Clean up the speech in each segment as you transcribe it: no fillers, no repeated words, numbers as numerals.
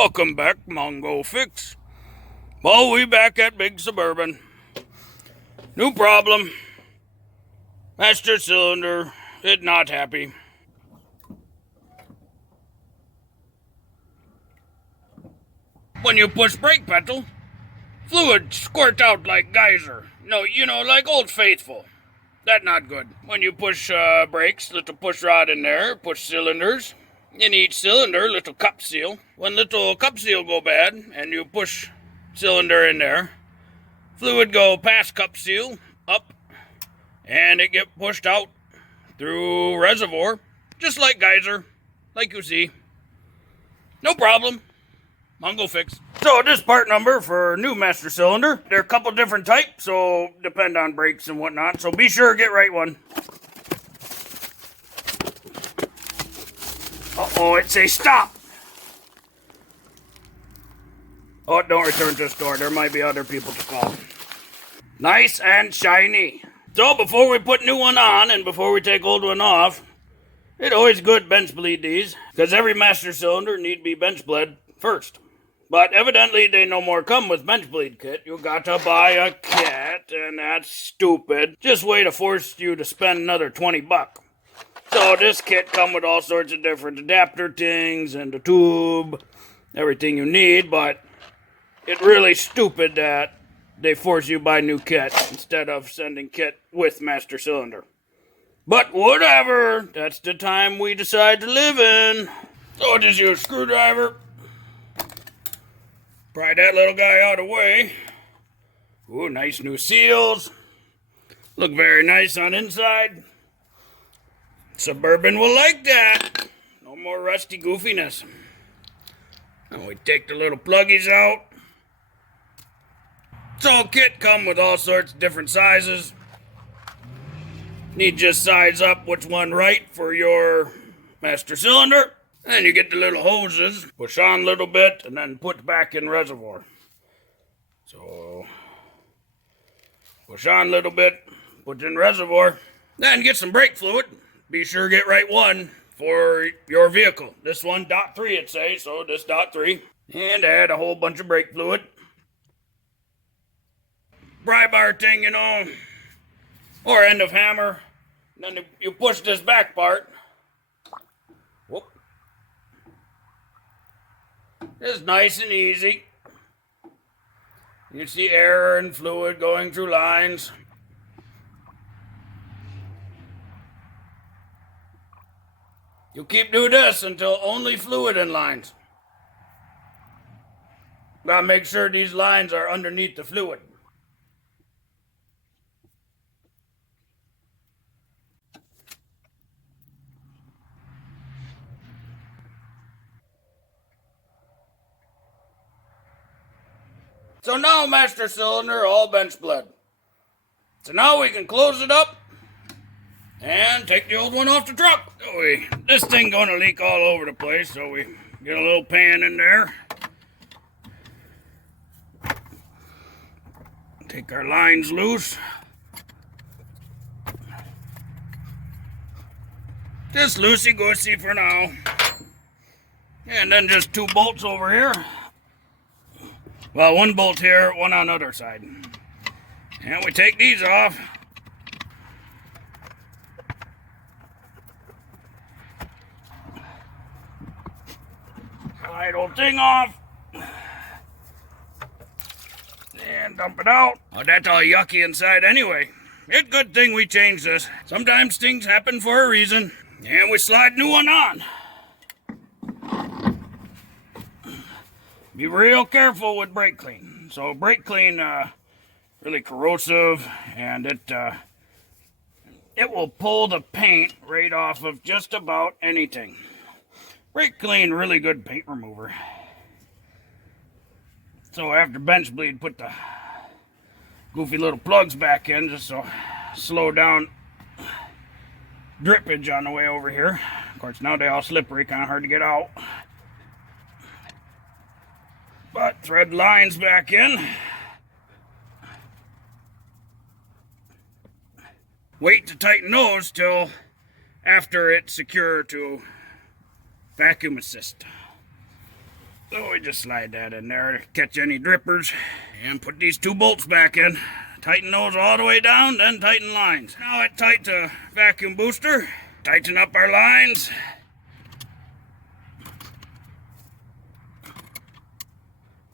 Welcome back, Mongo Fix. Well, we back at Big Suburban. New problem. Master cylinder is not happy. When you push brake pedal, fluid squirt out like geyser. No, like Old Faithful. That's not good. When you push brakes, little push rod in there, push cylinders. In each cylinder, little cup seal. When little cup seal go bad, and you push cylinder in there, fluid go past cup seal, up, and it get pushed out through reservoir, just like geyser, like you see. No problem. Mongo Fix. So this part number for new master cylinder. There are a couple different types, so depend on brakes and whatnot. So be sure to get right one. Uh-oh, it says stop. Oh, don't return to the store. There might be other people to call. Nice and shiny. So before we put new one on and before we take old one off, it's always good bench bleed these, because every master cylinder need to be bench bled first. But evidently they no more come with bench bleed kit. You got to buy a kit, and that's stupid. Just way to force you to spend another $20. So this kit come with all sorts of different adapter things and the tube, everything you need, but it's really stupid that they force you to buy new kit instead of sending kit with master cylinder. But whatever, that's the time we decide to live in. So just use a screwdriver. Pry that little guy out of the way. Ooh, nice new seals. Look very nice on inside. Suburban will like that. No more rusty goofiness. And we take the little pluggies out. So kit come with all sorts of different sizes. Need just size up which one right for your master cylinder. And you get the little hoses, push on a little bit, and then put back in reservoir. So, push on a little bit, put in reservoir. Then get some brake fluid. Be sure to get right one for your vehicle. This one, .3 it says, so this .3. And add a whole bunch of brake fluid. Pry bar thing, or end of hammer. And then you push this back part. Whoop. It's nice and easy. You see air and fluid going through lines. You keep doing this until only fluid in lines. Gotta make sure these lines are underneath the fluid. So now master cylinder all bench bled. So now we can close it up and take the old one off the truck. So this thing gonna leak all over the place, so we get a little pan in there. Take our lines loose. Just loosey-goosey for now. And then just 2 bolts over here. Well, 1 bolt here, 1 on the other side. And we take these off. Slide old thing off. And dump it out. Oh, that's all yucky inside anyway. It's a good thing we changed this. Sometimes things happen for a reason. And we slide new one on. Be real careful with brake clean. So brake clean, really corrosive, and it will pull the paint right off of just about anything. Brake clean, really good paint remover. So after bench bleed, put the goofy little plugs back in just so slow down drippage on the way over here. Of course, now they're all slippery, kind of hard to get out. But thread lines back in. Wait to tighten those till after it's secure to vacuum assist. So we just slide that in there to catch any drippers. And put these 2 bolts back in. Tighten those all the way down, then tighten lines. Now I tight the vacuum booster. Tighten up our lines.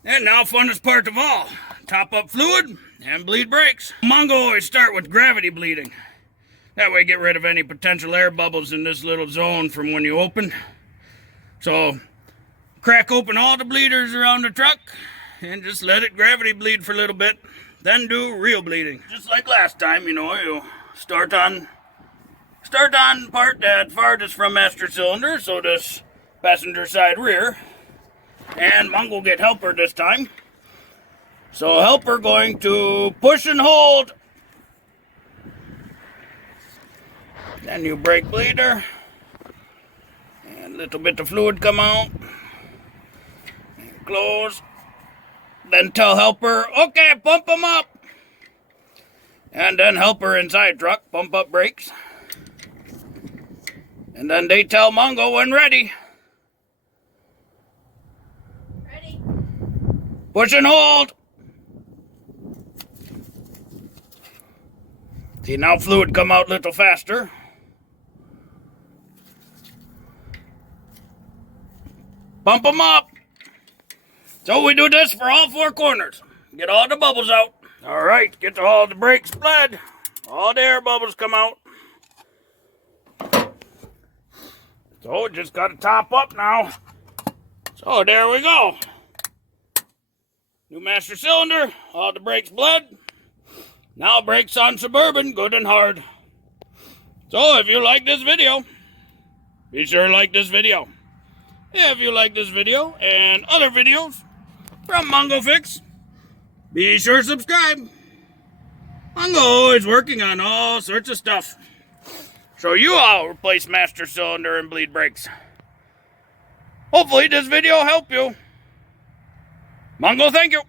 And now funnest part of all. Top up fluid and bleed brakes. Mongo always start with gravity bleeding. That way get rid of any potential air bubbles in this little zone from when you open. So crack open all the bleeders around the truck and just let it gravity bleed for a little bit. Then do real bleeding. Just like last time, you start on part that farthest from master cylinder, so this passenger side rear. And Mongo get helper this time. So helper going to push and hold. Then you brake bleeder. And a little bit of fluid come out. And close. Then tell helper, okay, pump them up. And then helper inside truck, pump up brakes. And then they tell Mongo when ready. Ready. Push and hold. See, now fluid come out a little faster. Pump them up. So we do this for all 4 corners. Get all the bubbles out. All right, get all the brakes bled. All the air bubbles come out. So just got to top up now. So there we go. New master cylinder, all the brakes bled. Now brakes on Suburban, good and hard. So if you like this video, be sure to like this video. If you like this video and other videos from Mongo Fix, be sure to subscribe. Mongo is working on all sorts of stuff. So you all replace master cylinder and bleed brakes. Hopefully this video helped you. Mongo, thank you.